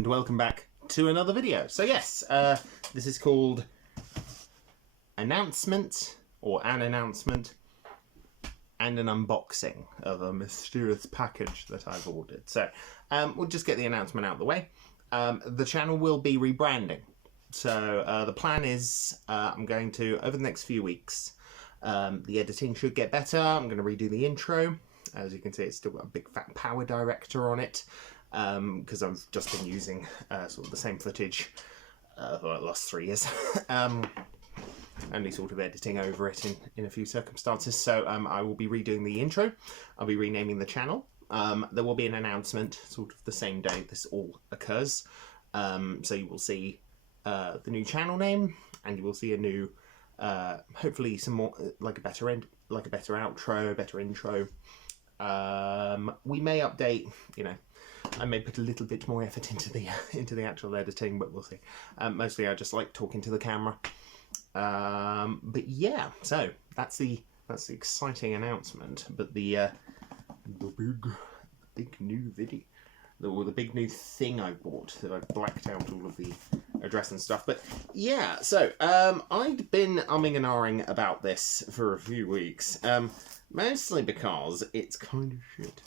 and welcome back to another video. So yes, this is called Announcement, or an announcement, and an unboxing of a mysterious package that I've ordered. So we'll just get the announcement out of the way. The channel will be rebranding. So the plan is I'm going to, over the next few weeks, the editing should get better. I'm going to redo the intro. As you can see, it's still got a big fat power director on it, because I've just been using sort of the same footage for the last 3 years. Only sort of editing over it in a few circumstances. So I will be redoing the intro. I'll be renaming the channel. There will be an announcement sort of the same day this all occurs. So you will see the new channel name, and you will see a new, hopefully some more, like a better outro, better intro. We may update, you know, I may put a little bit more effort into the actual editing, but we'll see. Mostly I just like talking to the camera. But yeah, so that's the exciting announcement. But the big new video, the big new thing I bought, that I blacked out all of the address and stuff. But yeah, so I'd been umming and ahhing about this for a few weeks. Mostly because it's kind of shit.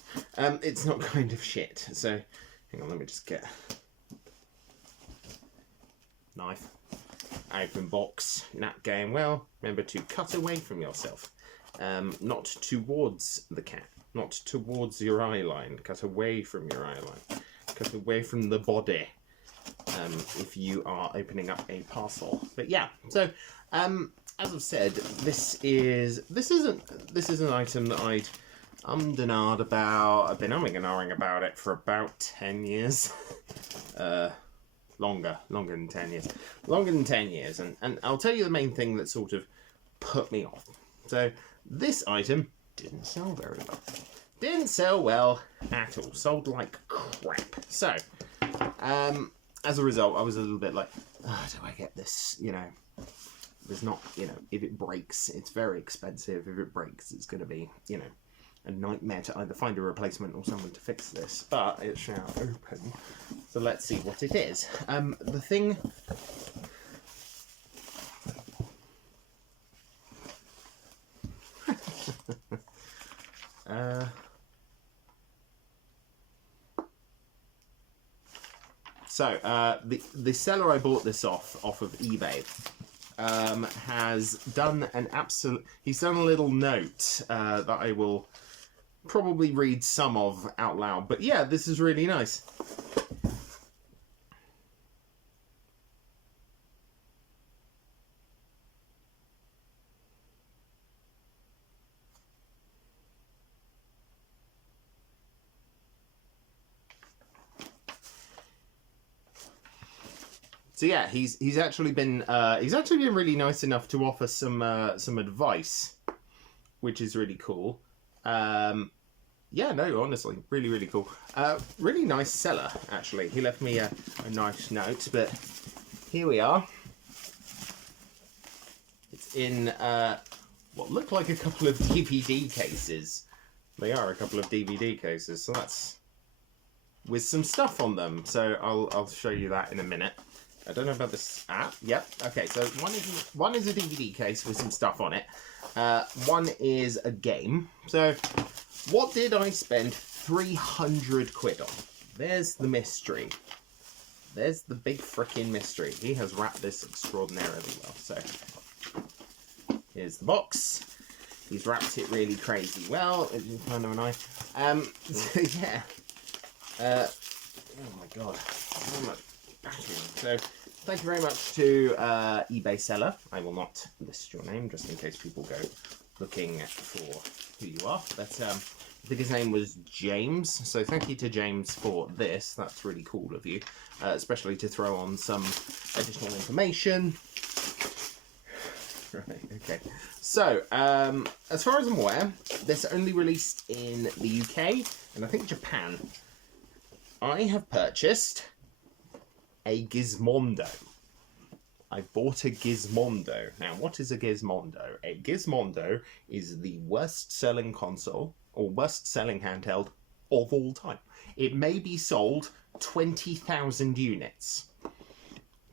It's not kind of shit. So, hang on, let me just get knife. Open box. Not going well. Remember to cut away from yourself. Not towards the cat. Not towards your eye line. Cut away from your eye line. Cut away from the body. If you are opening up a parcel. But yeah, so as I've said, this is an item that I'd ummed and ahed about. I've been umming and ahhing about it for about 10 years. Longer than 10 years. Longer than 10 years, and I'll tell you the main thing that sort of put me off. So this item didn't sell very well. Didn't sell well at all. Sold like crap. So as a result, I was a little bit like, oh, do I get this? You know, there's not, you know, if it breaks, it's very expensive. If it breaks, it's going to be, you know, a nightmare to either find a replacement or someone to fix this. But it shall open. So let's see what it is. The thing... So, the seller I bought this off of eBay has done he's done a little note that I will probably read some of out loud. But yeah, this is really nice. So yeah, he's actually been really nice enough to offer some advice, which is really cool. Yeah, no, honestly, really cool. Really nice seller, actually. He left me a nice note, but here we are. It's in what look like a couple of DVD cases. They are a couple of DVD cases, so that's with some stuff on them. So I'll show you that in a minute. I don't know about this. Yep. Okay, so one is a DVD case with some stuff on it. One is a game. So, what did I spend 300 quid on? There's the mystery. There's the big frickin' mystery. He has wrapped this extraordinarily well. So, here's the box. He's wrapped it really crazy well. It's kind of a knife. So yeah. Oh my god. So much. So, thank you very much to eBay seller. I will not list your name just in case people go looking for who you are. But I think his name was James. So thank you to James for this. That's really cool of you, especially to throw on some additional information. Right. Okay. So as far as I'm aware, this only released in the UK and I think Japan. I have purchased a Gizmondo. I bought a Gizmondo. Now, what is a Gizmondo? A Gizmondo is the worst selling console, or worst selling handheld of all time. It may be sold 20,000 units.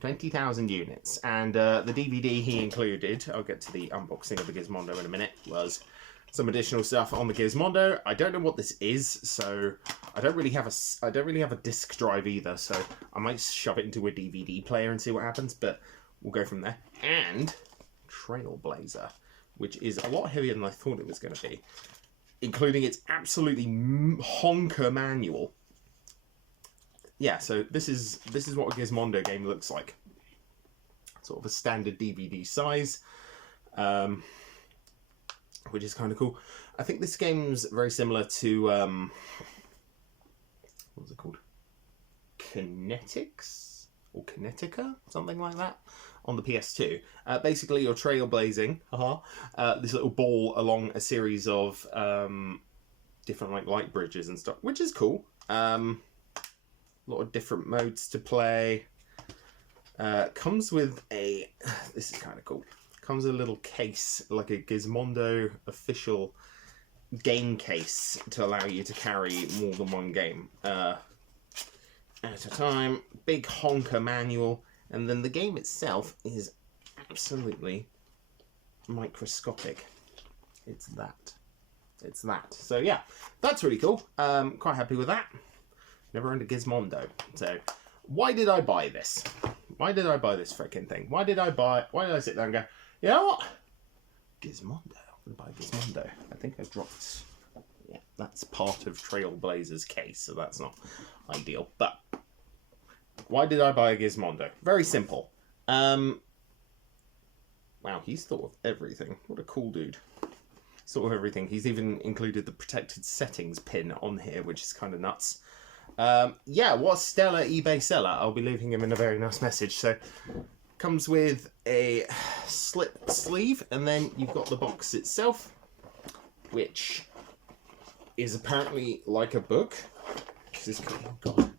20,000 units. And the DVD he included, I'll get to the unboxing of the Gizmondo in a minute, was some additional stuff on the Gizmondo. I don't know what this is, so I don't really have a disc drive either, so I might shove it into a DVD player and see what happens, but we'll go from there. And Trailblazer, which is a lot heavier than I thought it was going to be, including its absolutely honker manual. Yeah, so this is what a Gizmondo game looks like. Sort of a standard DVD size. Which is kind of cool. I think this game's very similar to, what was it called? Kinetics? Or Kinetica? Something like that. On the PS2. Basically, you're trailblazing this little ball along a series of different like light bridges and stuff, which is cool. A lot of different modes to play. Comes with a... This is kind of cool. Comes with a little case, like a Gizmondo official game case to allow you to carry more than one game at a time. Big honker manual, and then the game itself is absolutely microscopic. It's that. It's that. So yeah, that's really cool. Quite happy with that. Never owned a Gizmondo. So why did I buy this? Why did I buy this freaking thing? Why did I sit there and go, you know what? Gizmondo. I'm going to buy a Gizmondo. I think I dropped... Yeah, that's part of Trailblazer's case, so that's not ideal. But why did I buy a Gizmondo? Very simple. Wow, he's thought of everything. What a cool dude. He's thought of everything. He's even included the protected settings pin on here, which is kind of nuts. Yeah, what a stellar eBay seller. I'll be leaving him in a very nice message. So... Comes with a slip sleeve, and then you've got the box itself, which is apparently like a book. Oh god.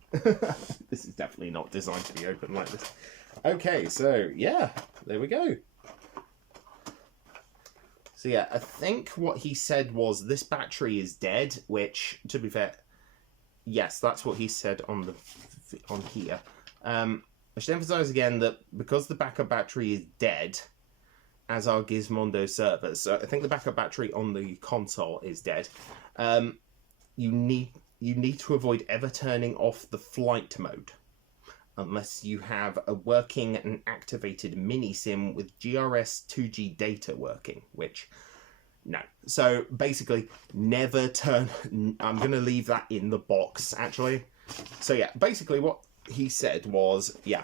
This is definitely not designed to be open like this. Okay, so yeah, there we go. So yeah, I think what he said was this battery is dead, which, to be fair, yes, that's what he said on here. I should emphasise again that because the backup battery is dead, as are Gizmondo servers, so I think the backup battery on the console is dead, you need to avoid ever turning off the flight mode unless you have a working and activated mini SIM with GRS 2G data working, which, no. So basically, never turn... I'm going to leave that in the box, actually. So yeah, basically what he said was, yeah.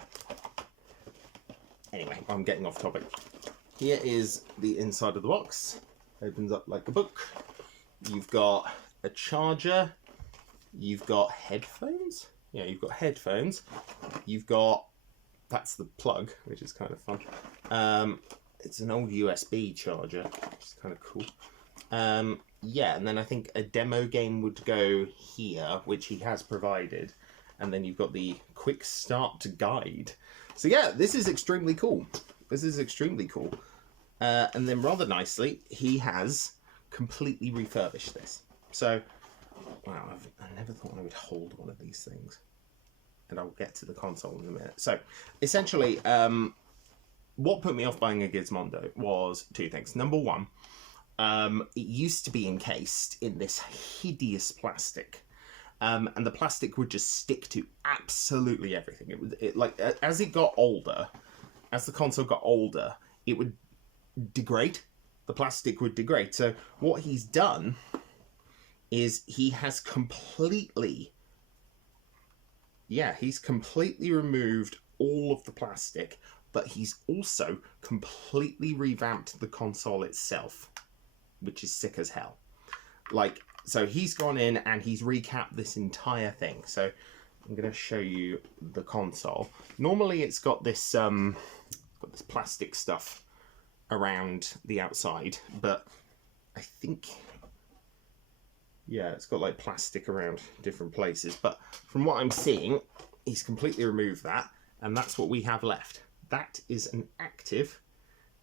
Anyway, I'm getting off topic. Here is the inside of the box. Opens up like a book. You've got a charger. You've got headphones. Yeah, you've got headphones. You've got... That's the plug, which is kind of fun. It's an old USB charger, which is kind of cool. Yeah, and then I think a demo game would go here, which he has provided. And then you've got the quick start guide. So yeah, this is extremely cool. This is extremely cool. And then rather nicely, he has completely refurbished this. So, wow, I never thought I would hold one of these things. And I'll get to the console in a minute. So, essentially, what put me off buying a Gizmondo was two things. Number one, it used to be encased in this hideous plastic. And the plastic would just stick to absolutely everything. It like as it got older, as the console got older, it would degrade. The plastic would degrade. So what he's done is he has completely, he's completely removed all of the plastic, but he's also completely revamped the console itself, which is sick as hell. Like, so he's gone in and he's recapped this entire thing. So I'm going to show you the console. Normally it's got this plastic stuff around the outside, but I think, yeah, it's got like plastic around different places. But from what I'm seeing, he's completely removed that, and that's what we have left. That is an active,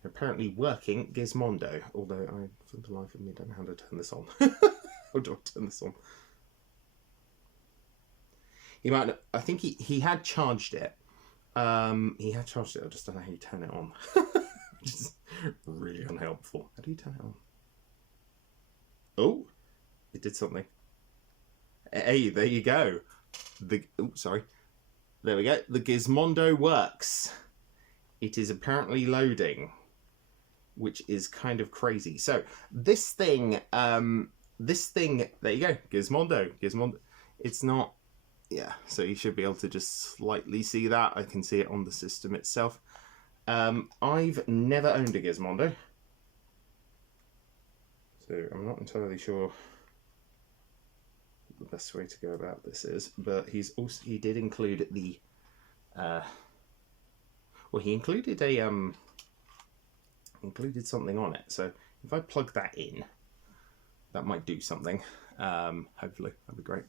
apparently working Gizmondo, although I, for the life of me, don't know how to turn this on. How do I turn this on? He might. I think he had charged it. He had charged it. I just don't know how you turn it on. Which is really unhelpful. How do you turn it on? Oh, it did something. Hey, there you go. Sorry. There we go. The Gizmondo works. It is apparently loading, which is kind of crazy. So this thing, there you go. Gizmondo. It's not. Yeah, so you should be able to just slightly see that. I can see it on the system itself. I've never owned a Gizmondo, so I'm not entirely sure what the best way to go about this is. But he did include the, well, he included a included something on it. So if I plug that in, that might do something. Hopefully, that'd be great.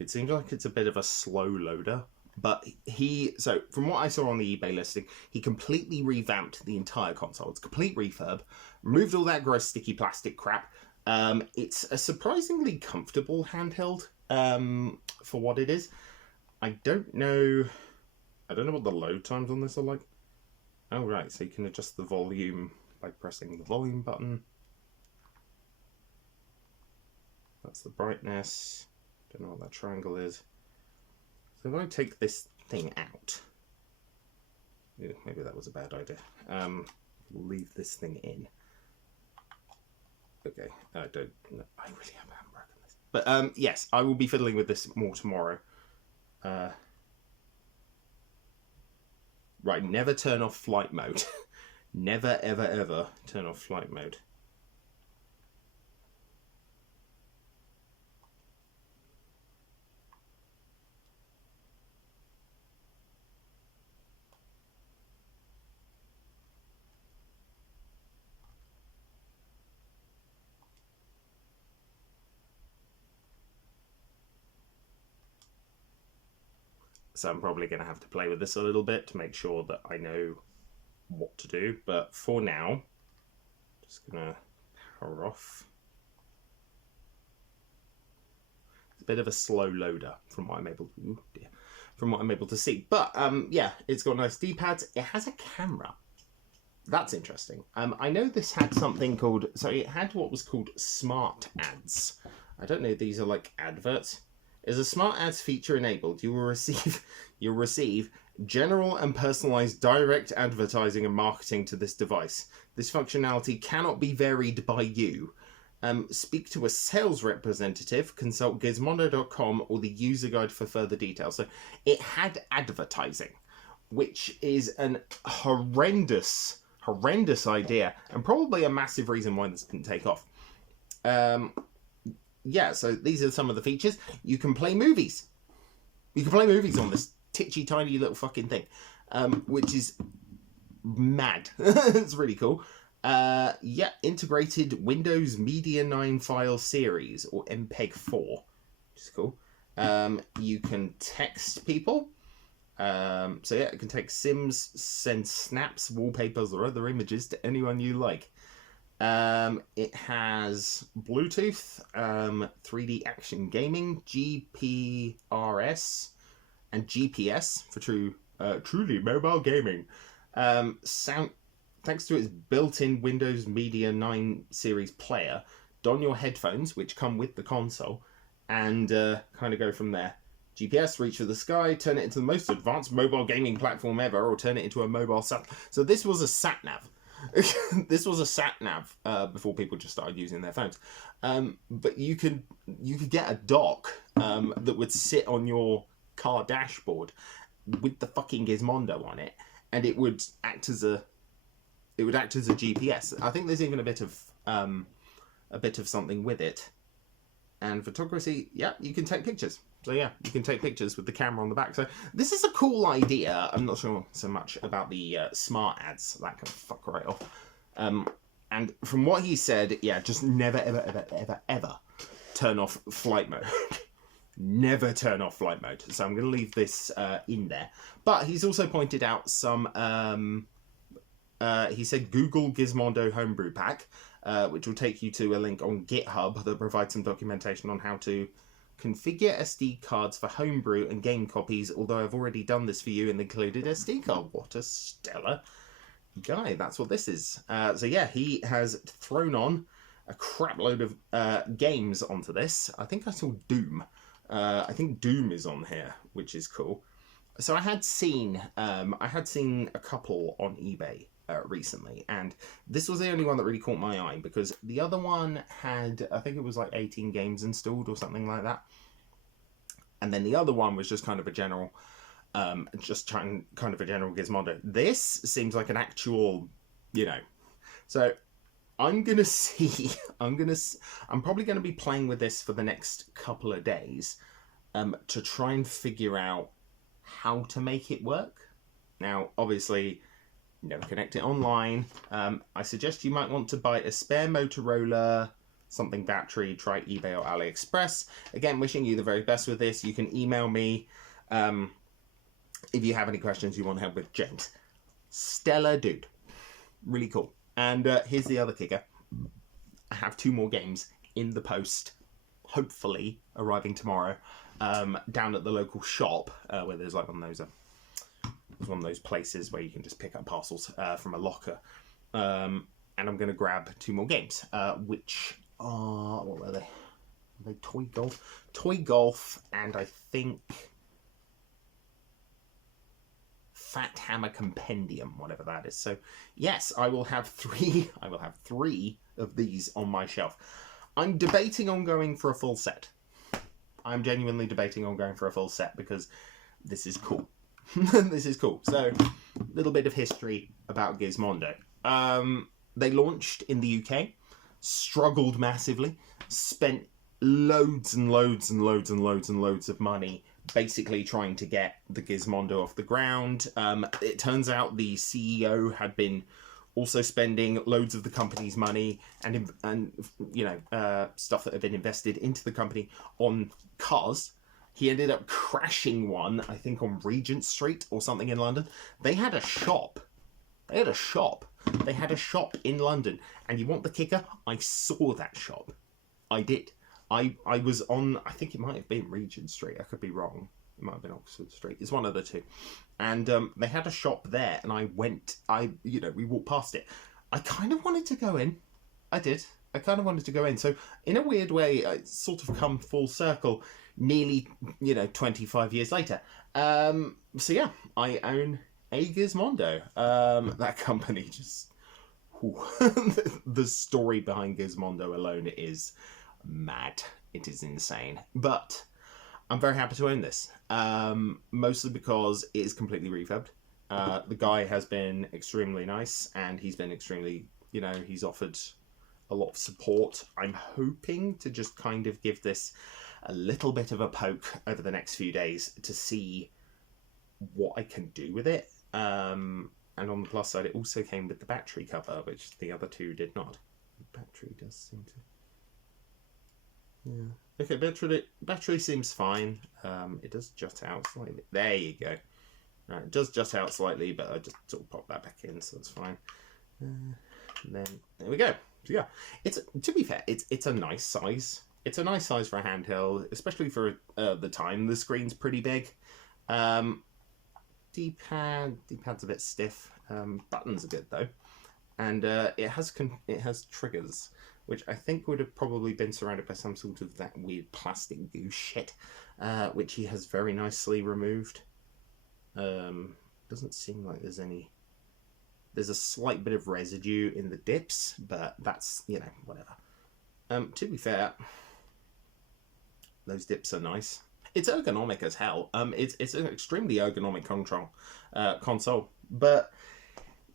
It seems like it's a bit of a slow loader, but so from what I saw on the eBay listing, he completely revamped the entire console. It's complete refurb, removed all that gross sticky plastic crap. It's a surprisingly comfortable handheld for what it is. I don't know what the load times on this are like. Oh, right, so you can adjust the volume by pressing the volume button. That's the brightness. Don't know what that triangle is. So if I take this thing out, yeah, maybe that was a bad idea. Leave this thing in. Okay, I really haven't broken this. But yes, I will be fiddling with this more tomorrow. Right, never turn off flight mode. Never, ever, ever turn off flight mode. So I'm probably going to have to play with this a little bit to make sure that I know what to do. But for now, just going to power off. It's a bit of a slow loader from what I'm able to see. But yeah, it's got nice D-pads. It has a camera. That's interesting. I know this had something called, so it had what was called smart ads. I don't know, these are like adverts. Is a smart ads feature enabled, you'll receive general and personalized direct advertising and marketing to this device. This functionality cannot be varied by you. Speak to a sales representative, consult gizmondo.com or the user guide for further details. So it had advertising, which is an horrendous idea and probably a massive reason why this didn't take off. Yeah, so these are some of the features. You can play movies. You can play movies on this titchy tiny little fucking thing, which is mad. It's really cool. Yeah, integrated Windows Media 9 file series, or MPEG-4, which is cool. You can text people. So yeah, it can take sims, send snaps, wallpapers, or other images to anyone you like. It has Bluetooth, 3D action gaming, GPRS, and GPS for truly mobile gaming. Sound, thanks to its built-in Windows Media 9 series player, don your headphones, which come with the console, and kind of go from there. GPS, reach for the sky, turn it into the most advanced mobile gaming platform ever, or turn it into a mobile sat. So this was a sat-nav. This was a sat-nav before people just started using their phones. But you could get a dock that would sit on your car dashboard with the fucking Gizmondo on it, and it would act as a GPS. I think there's even a bit of something with it. And photography, yeah, you can take pictures. So yeah, you can take pictures with the camera on the back. So this is a cool idea. I'm not sure so much about the smart ads. That can fuck right off. And from what he said, yeah, just never, ever, ever, ever, ever turn off flight mode. Never turn off flight mode. So I'm going to leave this in there. But he's also pointed out some, he said Google Gizmondo Homebrew Pack, which will take you to a link on GitHub that provides some documentation on how to Configure SD cards for homebrew and game copies, although I've already done this for you and included SD card. What a stellar guy. That's what this is. So yeah, he has thrown on a crap load of games onto this. I think I saw Doom. I think Doom is on here, which is cool. So I had seen a couple on eBay recently, and this was the only one that really caught my eye, because the other one had, I think it was like 18 games installed or something like that, and then the other one was just kind of a general, kind of a general Gizmondo. This seems like an actual, so I'm gonna see. I'm probably gonna be playing with this for the next couple of days, to try and figure out how to make it work. Now, obviously, never connect it online. I suggest you might want to buy a spare Motorola something battery. Try eBay or AliExpress. Again, wishing you the very best with this. You can email me if you have any questions you want help with. James, stellar dude, really cool. And here's the other kicker. I have 2 more games in the post, hopefully arriving tomorrow, down at the local shop, where there's like one of those places where you can just pick up parcels from a locker. And I'm going to grab 2 more games, which are, what were they? Are they Toy Golf, and I think Fat Hammer Compendium, whatever that is. So yes, I will have 3. I will have 3 of these on my shelf. I'm debating on going for a full set. I'm genuinely debating on going for a full set because this is cool. This is cool. So, a little bit of history about Gizmondo. They launched in the UK, struggled massively, spent loads and loads and loads and loads and loads of money basically trying to get the Gizmondo off the ground. It turns out the CEO had been also spending loads of the company's money and stuff that had been invested into the company on cars. He ended up crashing one, I think, on Regent Street or something in London. They had a shop. They had a shop in London. And you want the kicker? I saw that shop. I did. I was on, I think it might have been Regent Street. I could be wrong. It might have been Oxford Street. It's one of the two. And they had a shop there, and we walked past it. I kind of wanted to go in. I did. I kind of wanted to go in. So in a weird way, it's sort of come full circle nearly, 25 years later. So yeah, I own a Gizmondo. That company just... the story behind Gizmondo alone is mad. It is insane. But I'm very happy to own this. Mostly because it is completely refurbed. The guy has been extremely nice, and he's been extremely, he's offered a lot of support. I'm hoping to just kind of give this a little bit of a poke over the next few days to see what I can do with it. And on the plus side, it also came with the battery cover, which the other 2 did not. The battery does seem to... Yeah. Okay, battery seems fine. It does jut out slightly. There you go. Right, it does jut out slightly, but I just sort of pop that back in, so it's fine. And then there we go. So yeah, to be fair, it's a nice size. It's a nice size for a handheld, especially for the time. The screen's pretty big. D-pad's a bit stiff. Buttons are good though, and it has triggers, which I think would have probably been surrounded by some sort of that weird plastic goo shit, which he has very nicely removed. Doesn't seem like there's any... There's a slight bit of residue in the dips, but that's, whatever. To be fair, those dips are nice. It's ergonomic as hell. It's an extremely ergonomic console, but...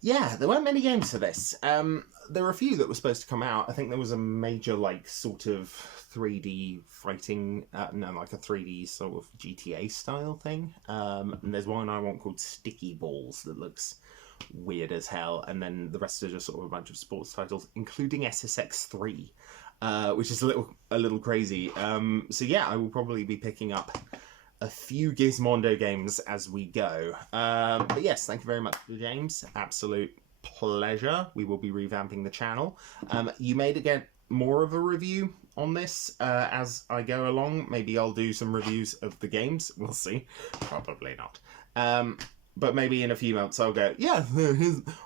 Yeah, there weren't many games for this. There were a few that were supposed to come out. I think there was a major, sort of 3D fighting, like a 3D sort of GTA style thing. And there's one I want called Sticky Balls that looks weird as hell. And then the rest are just sort of a bunch of sports titles, including SSX 3, which is a little crazy. So yeah, I will probably be picking up a few Gizmondo games as we go. But yes, thank you very much, James. Absolute pleasure. We will be revamping the channel. You may get more of a review on this as I go along. Maybe I'll do some reviews of the games. We'll see. Probably not. But maybe in a few months I'll go, yeah,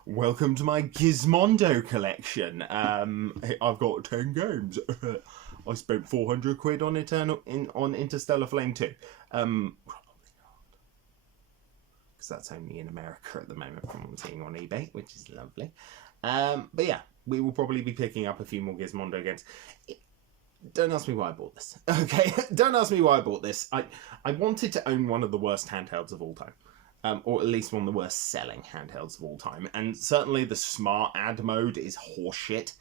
welcome to my Gizmondo collection. I've got 10 games. I spent 400 quid on on Interstellar Flame 2. Probably not. Because that's only in America at the moment from what I'm seeing on eBay, which is lovely. But yeah, we will probably be picking up a few more Gizmondo games. Don't ask me why I bought this. Okay, don't ask me why I bought this. I wanted to own one of the worst handhelds of all time. Or at least one of the worst selling handhelds of all time. And certainly the smart ad mode is horseshit.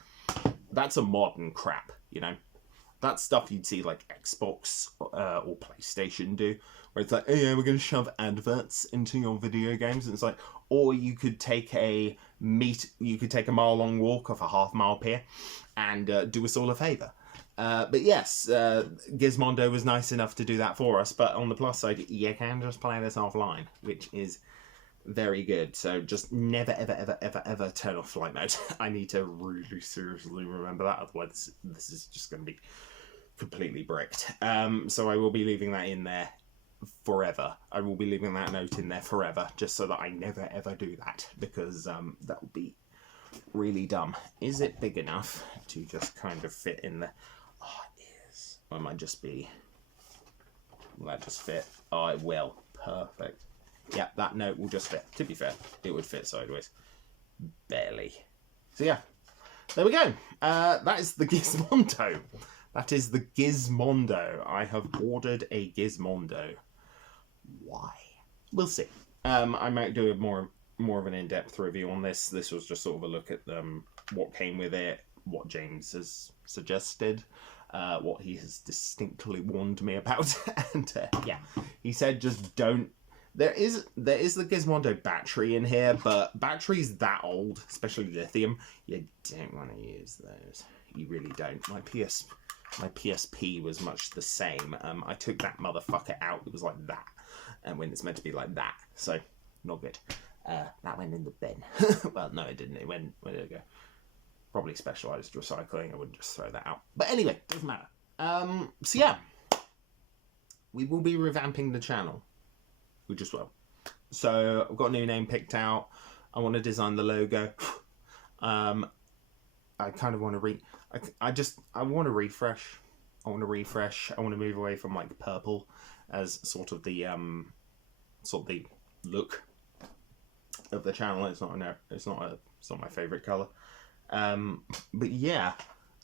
That's a modern crap, you know? That's stuff you'd see like Xbox or PlayStation do. Where it's like, oh yeah, we're going to shove adverts into your video games. And it's like, or you could take a mile-long walk off a half-mile pier and do us all a favour. But yes, Gizmondo was nice enough to do that for us. But on the plus side, you can just play this offline, which is very good. So just never, ever, ever, ever, ever turn off flight mode. I need to really seriously remember that. Otherwise, this is just going to be completely bricked. So I will be leaving that in there forever. I will be leaving that note in there forever, just so that I never, ever do that. Because that would be really dumb. Is it big enough to just kind of fit in there? Oh, it is. Or it might just be... Will that just fit? Oh, it will. Perfect. Yeah, that note will just fit. To be fair, it would fit sideways. Barely. So yeah, there we go. That is the Gizmondo. That is the Gizmondo. I have ordered a Gizmondo. Why? We'll see. I might do a more of an in-depth review on this. This was just sort of a look at what came with it, what James has suggested, what he has distinctly warned me about, and yeah, he said just don't. There is the Gizmondo battery in here, but batteries that old, especially lithium, you don't want to use those. You really don't. My PSP was much the same. I took that motherfucker out. It was like that, and when it's meant to be like that, so not good. That went in the bin. Well, no, it didn't. It went, where did it go? Probably specialised recycling. I wouldn't just throw that out. But anyway, doesn't matter. So yeah, we will be revamping the channel. We just will. So I've got a new name picked out. I want to design the logo. I kind of want to I want to refresh. I want to move away from like purple as sort of the look of the channel. It's not my favorite color. But yeah,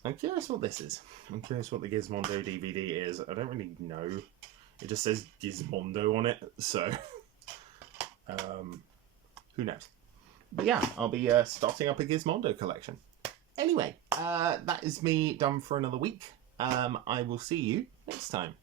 I'm curious what this is. I'm curious what the Gizmondo DVD is. I don't really know. It just says Gizmondo on it, so who knows? But yeah, I'll be starting up a Gizmondo collection. Anyway, that is me done for another week. I will see you next time.